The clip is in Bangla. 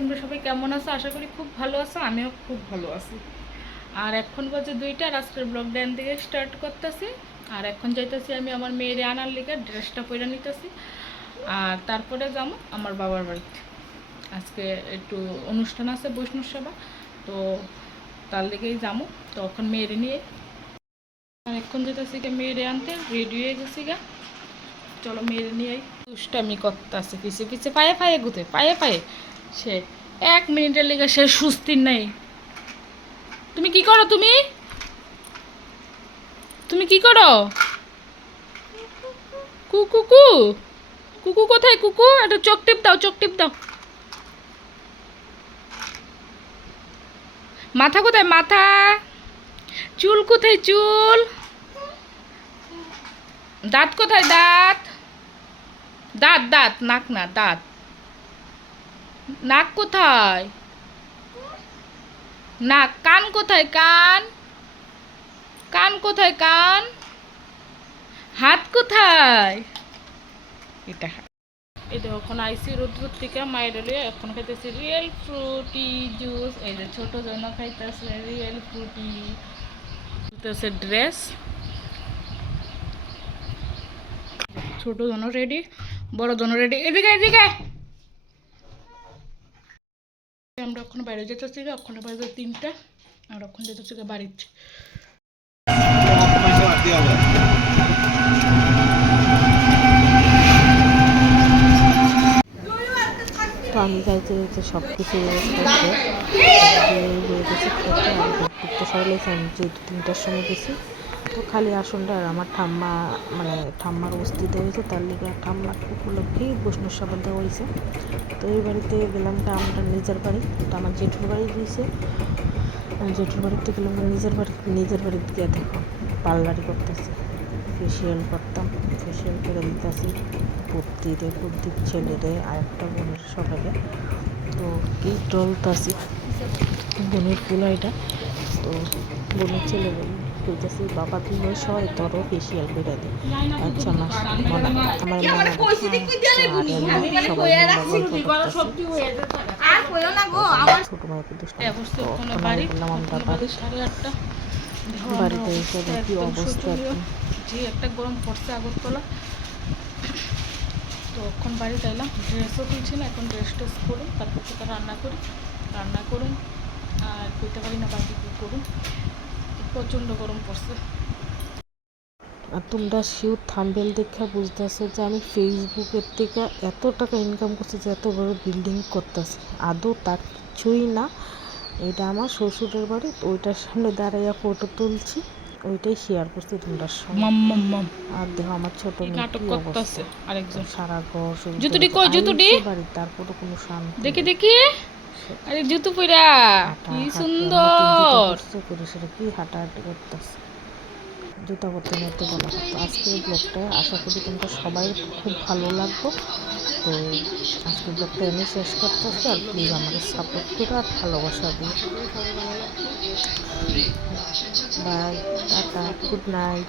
তোমরা সবাই কেমন আছো? আশা করি খুব ভালো আছো। আমিও খুব ভালো আছি। আর এখন বাজে 2টা, আজকের ব্লগটা এখান থেকে স্টার্ট করতেছি। আর এখন যাইতেছি আমি আমার মেয়েরে আনার লিগে, ড্রেসটা পরে নিতেছি। আর তারপরে যাবো আমার বাবার বাড়িতে। আজকে একটু অনুষ্ঠান আছে, বৈষ্ণব সভা, তো তার লিগেই যাবো। তো এখন মেয়েরে নিয়ে আর এখন যেতেছি গা মেয়েরে আনতে, রেডি হয়ে গেছি গা। চলো মেয়েরে নিয়ে দুষ্টামি করতেছে, পিছে পিছে পায়ে পায়ে গুতে পায়ে পায়ে সে 1 মিনিটের লেগে সে সুস্থির নেই। তুমি কি করো? তুমি তুমি কি করো? কুকু কুকু কোথায়? কুকু একটা চোখ টিপ দাও, চোখ টিপ দাও। মাথা কোথায়? মাথা। চুল কোথায়? চুল। দাঁত কোথায়? দাঁত। দাঁত দাঁত, নাক না, দাঁত। নাক কোথায়? নাক। কান কোথায়? কান। কান কোথায়? কান। হাত কোথায়? এটা এই দেখো, এখন আইসি রোদ্র থেকে মায়ের লিয়ে এখন খাইতেছি রিয়েল ফ্রুটি জুস। এই যে ছোট জন্য খাইতেছে রিয়েল ফ্রুটি, খাইতেছে ড্রেস। ছোট জন্য রেডি, বড় জন্য রেডি। এদিকে এদিকে আমরা এখন বাইরে যেতেছি, এখন বাজে 3টা, আর এখন যেতেছি বাড়িতে। তো আমি যাইতে যাইতে সব কিছু হয়ে গেছি খেতে। আর ঘুরতে সবাই আমি যেহেতু 3টার সময় গেছি, তো খালি আসনটা আর আমার ঠাম্মা মানে ঠাম্মার অস্থি দেওয়া হয়েছে, তার লিগে ঠাম্মার উপলক্ষেই বৈষ্ণব সভা দেওয়া হয়েছে। তো এই বাড়িতে গেলাম, আমরা নিজের বাড়ি, তো আমার জেঠুর বাড়ি দিয়েছে। জেঠুর বাড়িতে গেলাম, নিজের বাড়িতে গিয়ে দেখো পার্লারি করতেছে, ফেসিয়াল করতাম, ফেসিয়াল করে দিতেছি প্রদীপ ছেলেরে আর একটা বোনের সকালে। তো কি ডলতাছি বোনের ফুল এটা, তো বোনের ছেলে বলতেছি বাবা তুমি সবাই ধরো ফেসিয়াল করে দিই। আচ্ছা আমার ছোটো মাকে দুষ্টা বললাম আমরা বাড়িতে এসে কি অবস্থা, যে একটা গরম পড়ছে আগরতলা। তো এখন বাড়িতে এলাম, ড্রেসও তুলছি না, এখন ড্রেস টেস করুন, তারপর সেটা রান্না করুন। আর কইতে পারি না বাকি কী করুন, প্রচণ্ড গরম পড়ছে। আর তোমরা শিও থাম্বনেল দেখে বুঝতেছো যে আমি ফেসবুকের থেকে এত টাকা ইনকাম করছি, যে এত বড় বিল্ডিং করতেছি। আদৌ তার কিছুই না, এটা আমার শ্বশুরের বাড়ি, ওইটার সামনে দাঁড়াইয়া ফটো তুলছি, ওইটাই শেয়ার করছি তোমরা সঙ্গে। আর দেখো আমার ছোট মেয়ে আরেকজন সারা ঘর বাড়ি, তারপরে কোনো শান্তি দেখি আরে জুতো পরা কি সুন্দর করে সেটা কি হাঁটাহাঁটি করতেছে, জুতা পরতে মতো বলা হতো। আজকের ব্লগটা আশা করি তোমরা সবাই খুব ভালো লাগবে। তো আজকের ব্লগটা এনে শেষ করতেছি। আর প্লিজ আমাদের সাপোর্ট করো আর ভালোবাসা দিও। বাই, টাটা, গুড নাইট।